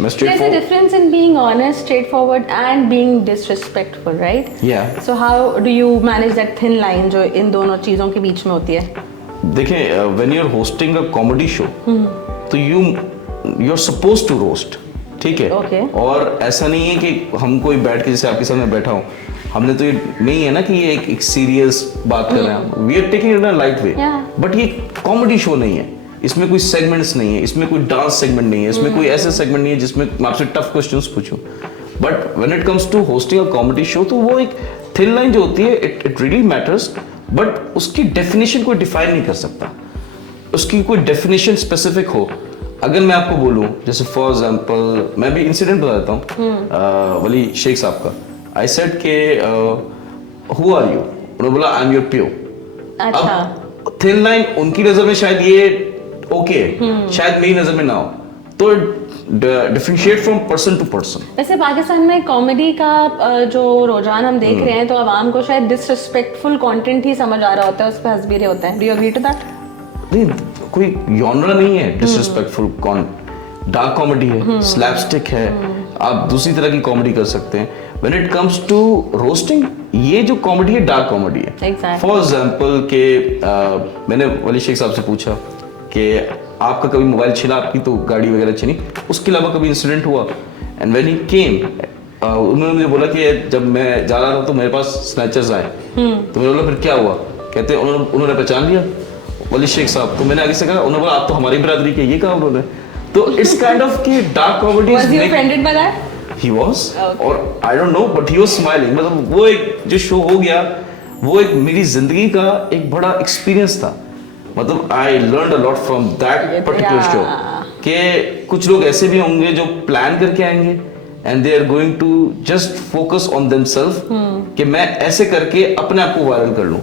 मैं straight There's a difference in being honest, straightforward, and being disrespectful, right? Yeah. So how do you manage that thin line जो इन दोनों चीजों के बीच में होती है? देखिए, when you are hosting a comedy show तो you are suppose to roast, ठीक है? Okay. और ऐसा नहीं है कि हम कोई बैठ के जैसे आपके सामने बैठा हूँ, हमने तो ये नहीं है ना कि ये एक सीरियस बात कर रहे हैं, we are taking it in a light way, but ये कॉमेडी शो नहीं है, इसमें कोई सेगमेंट्स नहीं है, इसमें कोई डांस सेगमेंट नहीं है, इसमें कोई ऐसे सेगमेंट नहीं है जिसमें मैं आपसे टफ क्वेश्चंस पूछूं। But when it comes to hosting a comedy show तो वो एक थिन लाइन जो होती है, इट रियली मैटर्स, बट उसकी डेफिनेशन कोई डिफाइन नहीं कर सकता, उसकी कोई डेफिनेशन स्पेसिफिक हो। अगर मैं आपको बोलूं, जैसे फॉर एग्जांपल मैं भी इंसिडेंट बता देता हूँ वली शेख साहब का। आई सेड के हु आर यू, उन्होंने बोला आई एम योर पियो। अच्छा। थिन लाइन उनकी नजर में शायद ये ओके, शायद मेरी नजर में ना हो, तो differentiate from person to person. वैसे पाकिस्तान में कॉमेडी का जो रुझान हम देख रहे हैं तो आवाम को शायद डिसरिस्पेक्टफुल कंटेंट ही समझ आ रहा होता है, उस पर हंस भी रहे होते हैं। Do you agree to that? नहीं, कोई जॉनरा नहीं है डिसरिस्पेक्टफुल। डार्क कॉमेडी है, स्लैपस्टिक है, आप दूसरी तरह की कॉमेडी कर सकते हैं। When it comes to roasting, ये जो कॉमेडी है डार्क कॉमेडी है। Exactly. फॉर एग्जांपल के मैंने वली शेख साहब से पूछा कि आपका कभी मोबाइल छिना, आपकी तो गाड़ी वगैरह छिनी, उसके अलावा कभी इंसिडेंट हुआ? एंड व्हेन ही केम, उन्होंने मुझे बोला कि जब मैं जा रहा था तो मेरे पास स्नैचर्स आए। तो मैंने बोला फिर क्या हुआ? कहते उन्होंने पहचान लिया वली शेख साहब। तो मैंने आगे से कहा, उन्होंने बोला आप तो हमारी बिरादरी के, ये कहा उन्होंने। तो इट्स काइंड ऑफ कि dark comedy Was you offended by that? He was, Okay. और I don't know but he was smiling. मतलब वो एक जो शो हो गया, वो एक मेरी जिंदगी का एक बड़ा एक्सपीरियंस था। मतलब I learned a lot from that particular show. कि कुछ लोग ऐसे भी होंगे जो प्लान करके आएंगे and they are going to just focus on themselves कि मैं ऐसे करके अपने आप को वायरल कर लूं।